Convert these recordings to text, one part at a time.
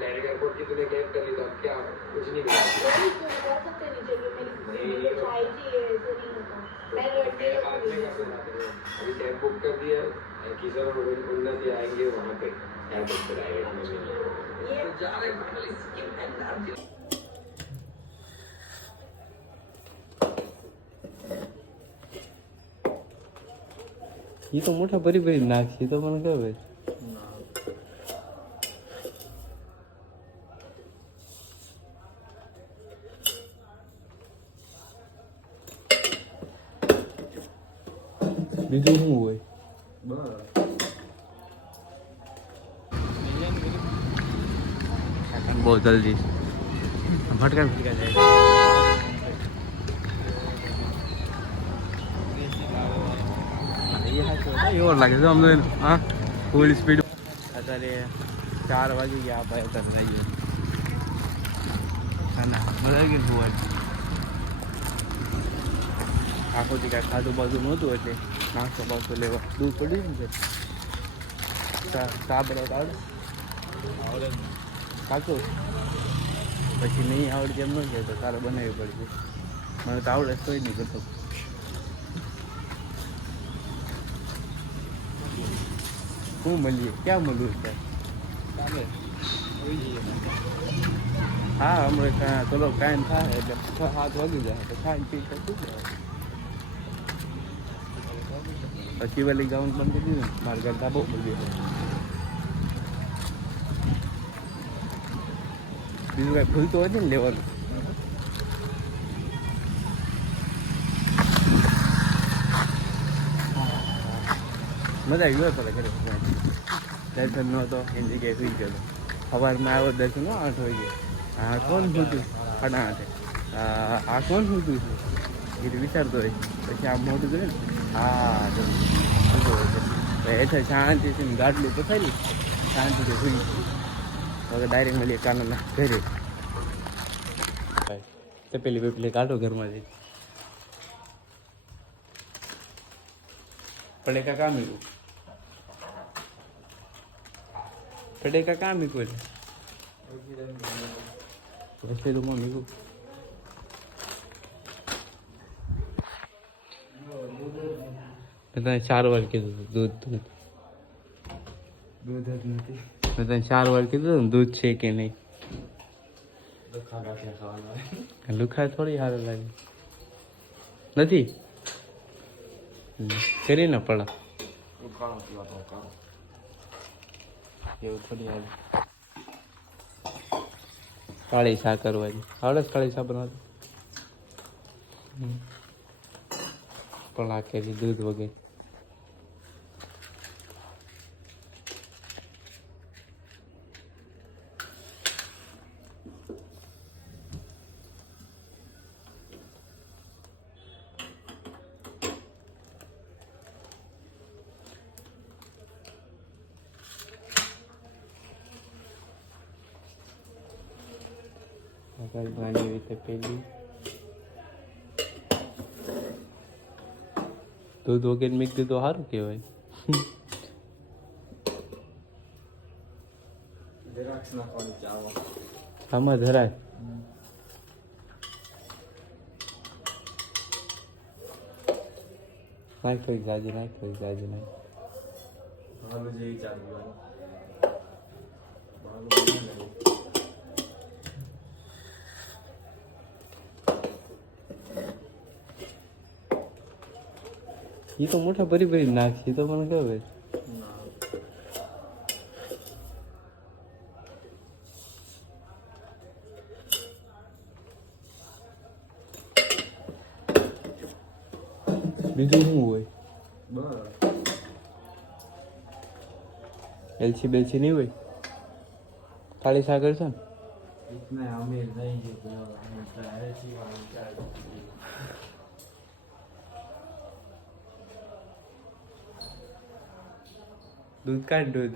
Direct airport की तूने cab कर ली तो अब क्या कुछ नहीं मिला अभी कैब बुक कर दिया किशोर और उन्नति आएंगे वहाँ पे एयरपोर्ट पे डायरेक्ट में जा रहे ये तो मोटा बरी बरी नाखी तो મને ખબર બીજું શું હોય બહુ જલ્દી ફટકા ફટકા જાય એવો લાગે છે અમને હા ફૂલ સ્પીડ અત્યારે 4 વાગી ગયા આપણે અત્યારે જઈએ ના મજા આવી ગઈ ફૂલ આખો દી કાંઈ ખાધું બાજુ નહોતું એટલે નાસ્તો બાસ્તો લેવા દૂધ પડ્યું ને ચા બનાવતા આવડે કાચું પછી નહીં આવડે એમ ન જાય તો તારે બનાવવી પડશે મને તો આવડે કોઈ નહીં કરતો શું મળીએ ક્યાં મળ્યું છે હા હમણાં ચલો કાંઈ થાય એટલે 6-7 વાગી જાય તો ખાઈ પી શું જાય પછી વેલી જવાનું બંધ કરી દીધું મારે કરતા બહુ બધું બીજું કાંઈ ભૂલતું હોય ને લેવાનું મજા આવી ગયો પડે ખરે દર્શન નહોતો એની જગ્યાએ સુઈ ગયો સવારમાં આવ્યો દર્શન 8 વાગે હા કોણ સૂતું 8:30 આ કોણ સૂતું છે એ વિચારતો હોય પછી આમ મોટું કરે ને હા હેઠળ શાંતિથી ગાડલું પથારી શાંતિથી સુઈ હવે ડાયરેક્ટ મળીએ કાનોના ઘરે તે પેલી કાઢો ઘરમાંથી પડે કામ મીકું પડે કામ મીકું એટલે રસ્તે તો મીકું તને 4 વાર કીધું દૂધ જ નથી મેં તને 4 વાર કીધું ને દૂધ છે કે નહીં લુખા થોડી સારું લાગે નથી કરી ના પડા એવું થોડી આવે કાળી શા કરવાની આવડે કાળી શા બનાવતી પડા કેરી દૂધ વગેરે નાની રીતે પેલી દૂધ વગેરે મીક દીધું સારું કહેવાય આમાં ધરાય નાખો જાજી નાખો જાજી નાખ ये तो मोटा बरी बरी नाखी तो મને ખબર બીજું શું હોય એલચી બેલચી નહીં હોય કાળી સાગર છે ને इतना अमीर नहीं है तो हमेशा ऐसी दूध का दूध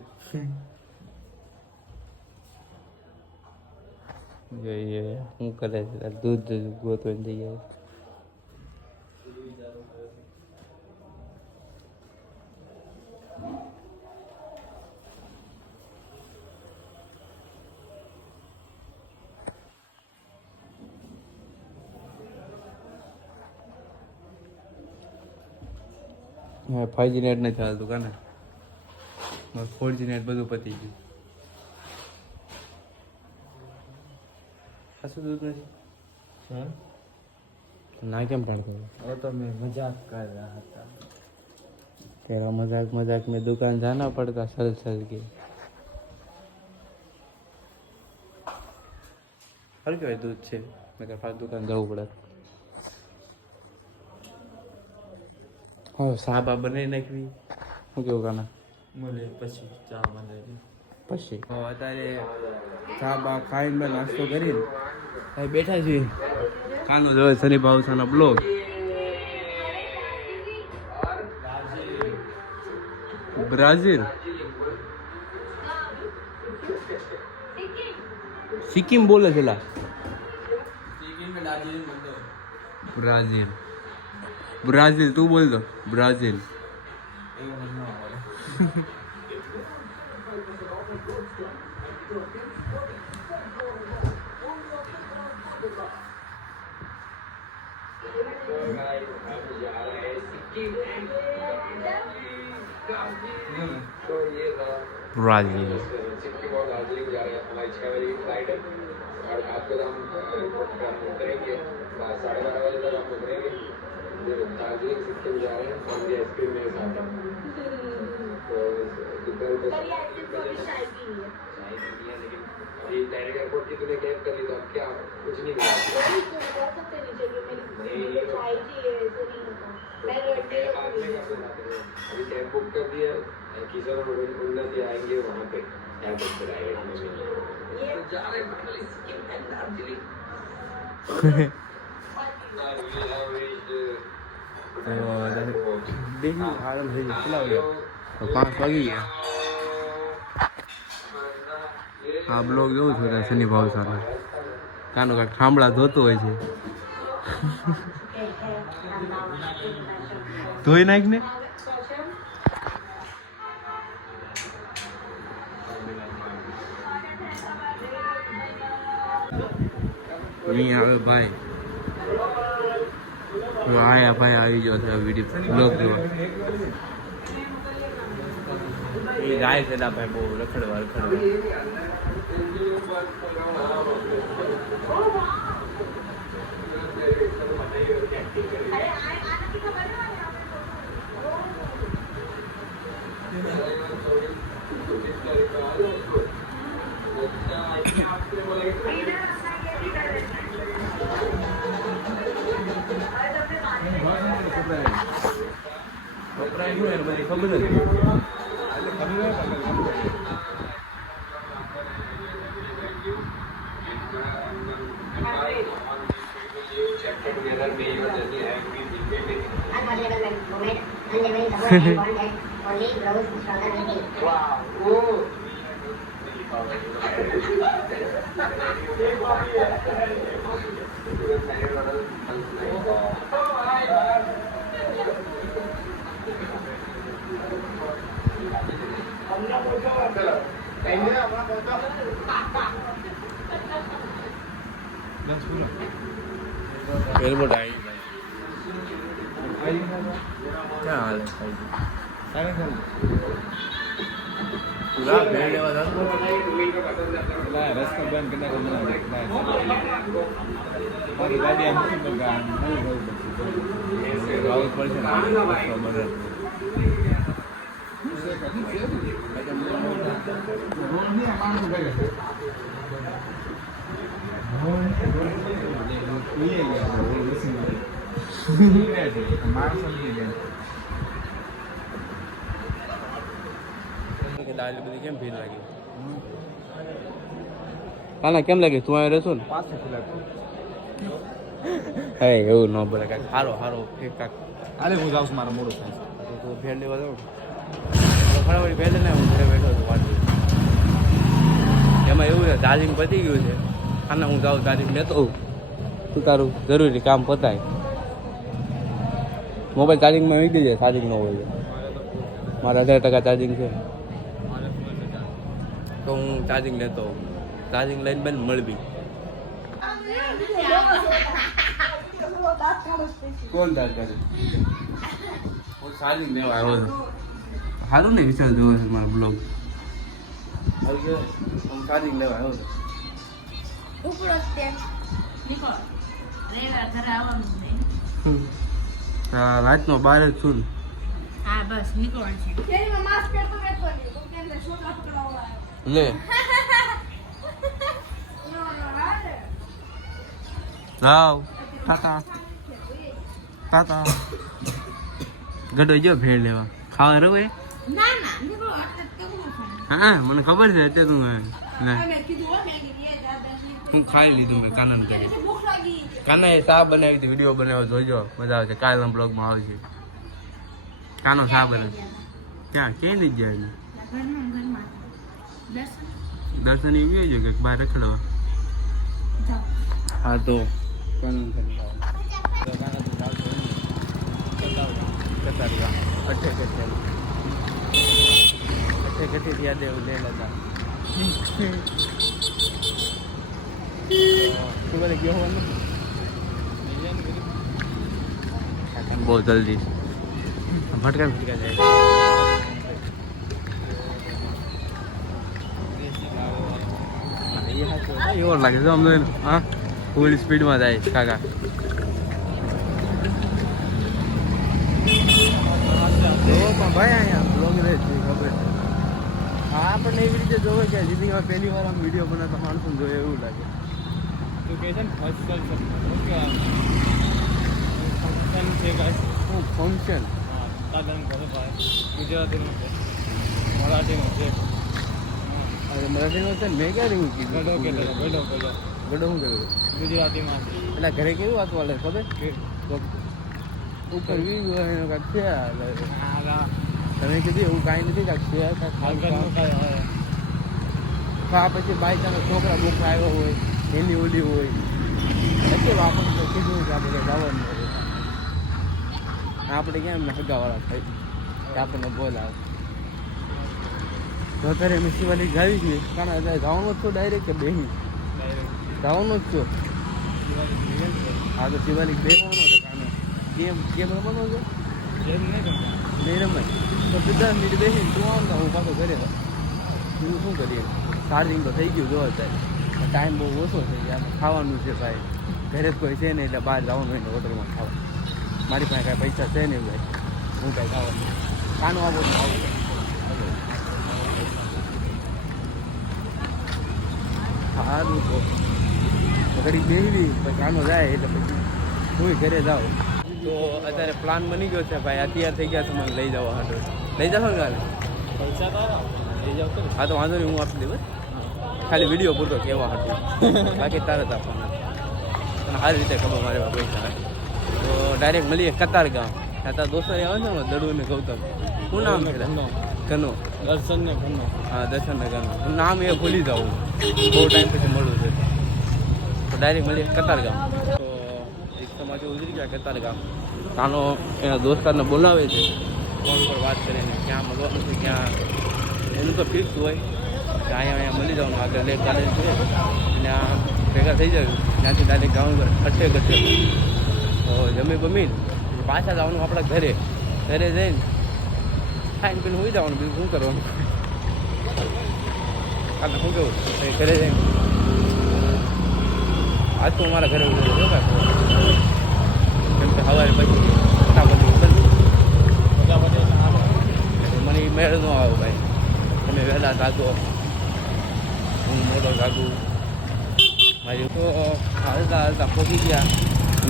ये હું કરે છે દૂધ ગોતવા જઈએ હા 5G નેટ નથી ચાલતું કાને મારે 4G નેટ બધું પતી ગયું ખાસું દૂધ નથી हाँ ના કેમ ટાળતો वो तो मैं मजाक कर रहा था तेरा मजाक मजाक में दुकान जाना पड़ता सल सल के हर क्या दूध છે મેં કે ફાર દુકાન જવું પડે હા સાબા બનાવી નાખવી શું કેવું કાના मुझे पसी चा મને પછી અત્યારે સાબા ખાઈને નાસ્તો કરીને હવે બેઠા છીએ કાનો જોવે શનિ ભાવસાનો બ્લોગ બ્રાઝિલ સિક્કિમ બોલે છે લા બ્રાઝિલ બ્રાઝિલ તું બોલ દો બ્રાઝિલ ब्राजील सिक्किम और दार्जिलिंग जा रहे हैं हमारी 6 बजे की फ्लाइट है और रात को हम उतरेंगे 12:30 बजे तक हम उतरेंगे दार्जिलिंग सिक्किम जा रहे हैं संडे आइसक्रीम मेरे साथ है तो दोपहर को चाय पी है लेकिन अभी डायरेक्ट एयरपोर्ट की तूने कैब कर ली तो अब क्या कुछ नहीं मिला अभी कैब बुक कर दिया किशोर और उन्नति आएंगे वहाँ पे एयरपोर्ट पे आएगा हमें मिलने तो जा रहे हैं फाइनली सिक्किम एंड दार्जिलिंग देखिए आराम से चला गया तो 5 વાગી ગયા આ બ્લોગ જોઉં છું શનિ ભાવસાનો કાનો કાંઈક થાંભળા ધોતો હોય છે ધોઈ નાખ ને અહીં આવે ભાઈ આયા ભાઈ આવી ગયો છે આ વિડીયો બ્લોગ જોવા એ જાય છે ભાઈ બહુ રખડવા બધી ખબર હતી एयरपोर्ट आई क्या हाल है पूरा भेड़ लेवा था ना रस्ता बंद करने को मना हमारी गाड़ी हम की मगा राउत पर से मदद દાલ બધી કેમ ભીડ લાગી કાના કેમ લાગે તું આવ્યો રહેશો ને હે એવું ન બોલે કાંઈક સારો સારો એક કાંક હાલે હું જાઉં છું મારા મોડું થાય તો ભેળ લેવા જાઉં ફટાફટ ભેળ ને હું ઘરે બેઠો હતો વાંચું એમાં એવું છે ચાર્જિંગ પતી ગયું છે આના હું જાઉં ચાર્જિંગ લેતો હોઉં તું તારું જરૂરી કામ પતાય મોબાઈલ ચાર્જિંગમાં વીકી જાય ચાર્જિંગ ન હોય મારા 18% ચાર્જિંગ છે તો હું ચાર્જિંગ લેતો હોઉં ચાર્જિંગ લઈને બેન મળવી કોણ દાદ કરે હું સારી લેવા આવ્યો હતો. સારું ને વિચાર જોવો છે મારો બ્લોગ. હું સારી લેવા આવ્યો હતો. રાતનો 12 જ છું ને. હા બસ નીકળવાનું છે. લે જાવ ટાટા ટાટા ગડો જો ભેળ લેવા ખાવા રહો એ ના ના નીકળો એટલે કેવું છે? હા મને ખબર છે એટલે તું ના મેં કીધું હો મેં કીધું હું ખાઈ લીધું મેં કાનાને કહે ભૂખ લાગી. કાનાએ શાક બનાવી હતી વિડીયો બનાવ્યો જોજો મજા આવશે કાલના બ્લોગમાં આવશે કાનો શાક બનાવે ક્યાં ક્યાંય નથી જાય ઘરમાં દર્શન દર્શન એવી હોય છે કે બહાર રખડવા જાઓ. હા તો કાના કઠી યાદ એવું લે લેતા બહુ જલ્દી ભટકા ભટકા જાય એવો લાગે છે અમને હા ફૂલ સ્પીડમાં જાય કાકા પણ ભાઈ અહીંયા બ્લોગ રહે છે ખબર છે હા આપણને એવી રીતે જોવે કે જિંદગીમાં પહેલી વાર આમ વિડીયો બનાવતા માણસોને જોઈએ એવું લાગે ફંક્શન મરાઠીમાં છે મેં ક્યારે એવું કીધું ગડો શું કર્યું ગુજરાતીમાં એટલે ઘરે કેવું વાતું વાલે ખબર ઉપર વી કાંઈક છે તમે કીધું એવું કાંઈ નથી કાંઈક છે હા પછી બાઈક છોકરા બોકરા આવ્યો હોય એની ઓલી હોય એટલે આપણને કીધું કે આપણે જવાનું આપણે કેમ હગાવાળા થાય કે આપણને બોલાવે તો અત્યારે અમે શિવાલિક ગાવી છીએ કારણ અત્યારે જવાનું જ છો ડાયરેક્ટ કે બેહી જવાનું જ છો હા તો શિવાલિક બેસવાનો છે કાનો કેમ રમવાનો છે નહીં રમાય તો 10 મિનિટ બેસીને તું આવ ને હું પાછો ઘરે હું શું કરીએ ચાર્જિંગ તો થઈ ગયું જો અત્યારે ટાઈમ બહુ ઓછો છે આમાં ખાવાનું છે ભાઈ ઘરે જ કોઈ છે નહીં એટલે બહાર જવાનું હોય ને હોટલમાં ખાવા મારી પાસે કાંઈ પૈસા છે નહીં ભાઈ હું કાંઈ ખાવાનું કાનો આવો ને આવું સારું તો ઘડી બેસી પછી કાનો જાય એટલે પછી હું ઘરે જાઉં તો અત્યારે પ્લાન બની ગયો છે ભાઈ અત્યારે થઈ ગયા છે મને લઈ જવા હાટો લઈ જાઓ ને કાલે પૈસા લઈ જાવ હા તો વાંધો નહીં હું આપી દઉં ખાલી વિડીયો પૂરતો કહેવા હતું બાકી તારે જ આપવાના અને સારી રીતે ખબર મારે પૈસા તો ડાયરેક્ટ મળીએ કતારગામ ત્યાં દોસ્તો આવે છે ને દડુ ને ગૌતમ શું નામ છે ઘનો દર્શન ને ઘનો હા દર્શન ને ઘનો નામ એ ભૂલી જાઉં બહુ ટાઈમ પછી મળવું છે તો ડાયરેક્ટ મળીએ કતારગામ તો રિક્ષામાંથી ઉતરી ગયા કતારગામ તાનો એના દોસ્તારને બોલાવે છે ફોન પર વાત કરીને ક્યાં મળવાનું છે ક્યાં એનું તો ફિક્સ હોય કે અહીંયા મળી જવાનું આગળ લેક ગાર્ડન છે ત્યાં ભેગા થઈ જાય ત્યાંથી ડાયરેક્ટ ગાઉન અઠે ગઠે તો જમી બમીન પાછા જવાનું આપણા ઘરે જઈને ખાઈને પીને હોઈ જવાનું બીજું શું કરવાનું કાલે શું કેવું ઘરે જઈને આજ તો અમારા ઘરે જો કેમ કે સવારે પછી મને મેળ ન આવ્યો ભાઈ તમે વહેલા જાગો હું મોટો જાગું મારી તો હાલતા પહોંચી ગયા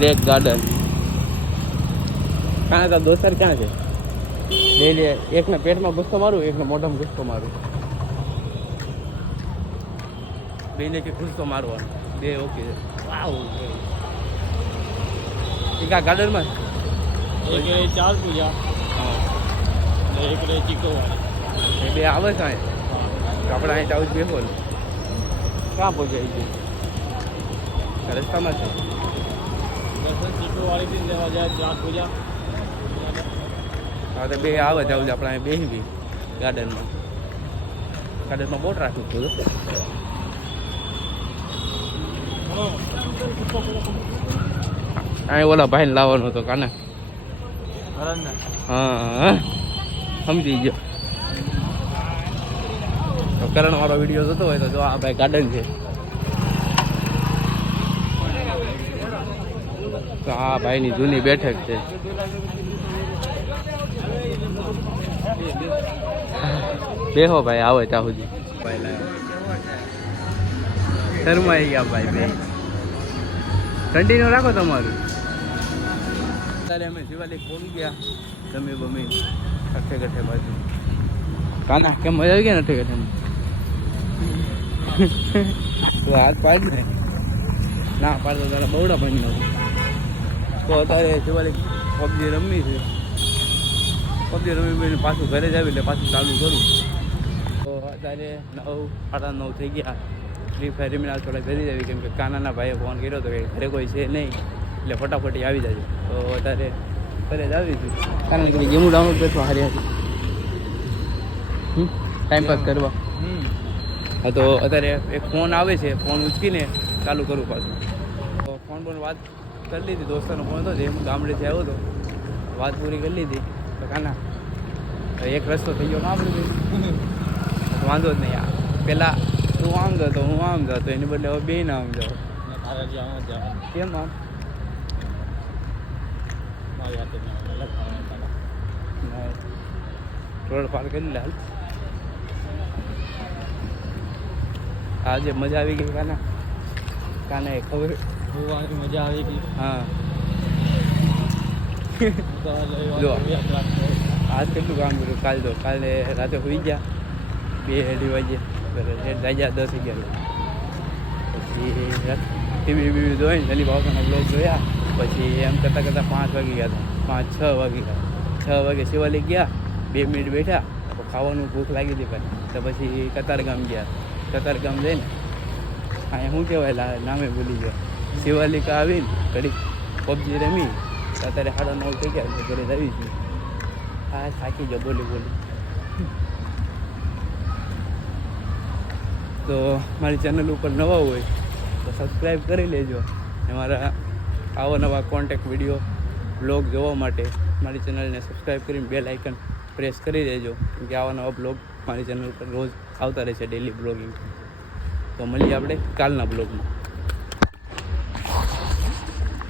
લેક ગાર્ડન ક્યાં દોસ્તાર ક્યાં છે બે એકને પેટમાં ગુસ્સો મારું એકને મોઢામાં ગુસ્સો મારું બેને કે ગુસ્સો મારવાનો બે ઓકે વાવ એક આ ગાર્ડનમાં એક રે ચાર પૂજા હા એક રે ચીકો વાળી એ બે આવે છે આપણે અહીં આવું જ બેસો ને ક્યાં પહોંચાય છે રસ્તામાં છે દર્શન ચીકો વાળીથી લેવા જાય ચાર પૂજા હા તો બે આવે જાવ આપણે અહીં બેસી બી ગાર્ડનમાં બહુ ટ્રાફિક થયું અહીં ઓલા ભાઈને લાવવાનો હતો કાને હા સમજી ગયો. તો કરણ વાળો વિડીયો જોતો હોય તો જો આ ભાઈ ગાર્ડન છે. તો આ ભાઈની જૂની બેઠક છે. બેહો ભાઈ આવે ત્યાં સુધી. શરમાઈ ગયા ભાઈ બે. કન્ટિન્યુ રાખો તમારું. અત્યારે અમે શિવાલિક પહોંચી ગયા ગમે બમી અઠે ગઠે બાજુ. કાના કેમ મજા આવી ગયા ને અઠે ગઠે? તો હાથ પાડ ને ના પાડતો તારા બવડા પાણી નાખું. તો અત્યારે શિવાલિક પબજી રમી છે. પબજી રમી પાછું ઘરે જ આવી એટલે પાછું ચાલુ કરું. તો અત્યારે 9:30 થઈ ગયા. ફ્રી ફાયર રમીને થોડા ઘરે જ આવી કેમ કે કાનાના ભાઈએ ફોન કર્યો હતો કે ઘરે કોઈ છે નહીં એટલે ફટાફટી આવી જાય. તો અત્યારે ઘરે જ આવી છું. કારણ કે ગેમો ડાઉનલોડ કરશો હારી હારી ટાઈમપાસ કરવા. હા તો અત્યારે એક ફોન આવે છે. ફોન ઉચકીને ચાલુ કરું પાછું. તો ફોન પર વાત કરી લીધી. દોસ્તાનો ફોન હતો જે ગામડેથી આવ્યો હતો. વાત પૂરી કરી લીધી. તો કાના એક રસ્તો થઈ ગયો ના આપણે વાંધો જ નહીં. પહેલાં તું આમ જતો હું આમ જતો એની બદલે હવે બે ના આમ જાઓ. કેમ આમ રોડ પાર કરી લે. આજે મજા આવી ગઈ કાના? કાને ખબર મજા આવી ગઈ. હા જો આજ કેટલું કામ કર્યું. કાલે રાતે હોઈ ગયા 2-2:30 વાગે. રાજા 10 11. પછી ટીવી જોઈને જલી બાવસાના બ્લોગ જોયા. પછી એમ કરતાં 5 વાગી ગયા હતા. 5-6 વાગી ગયા. 6 વાગે શિવાલિક ગયા. 2 મિનિટ બેઠા તો ખાવાનું ભૂખ લાગી હતી ભાઈ. તો પછી કતારગામ ગયા. કતારગામ જઈને અહીંયા શું કહેવાય નામે ભૂલી ગયો. શિવાલિક આવીને ઘડીક પબજી રમી. અત્યારે 9:30 થઈ ગયા ઘરે જ આવી છું. હા થાકી જાઓ બોલી. તો મારી ચેનલ ઉપર નવા હોય તો સબસ્ક્રાઈબ કરી લેજો. અને મારા આવા નવા કોન્ટેક્ટ વિડીયો બ્લોગ જોવા માટે મારી ચેનલને સબસ્ક્રાઈબ કરીને બેલ આઇકન પ્રેસ કરી દેજો. કેમ કે આવા નવા બ્લોગ મારી ચેનલ ઉપર રોજ આવતા રહેશે ડેલી બ્લોગિંગ. તો મળીએ આપણે કાલના બ્લોગમાં.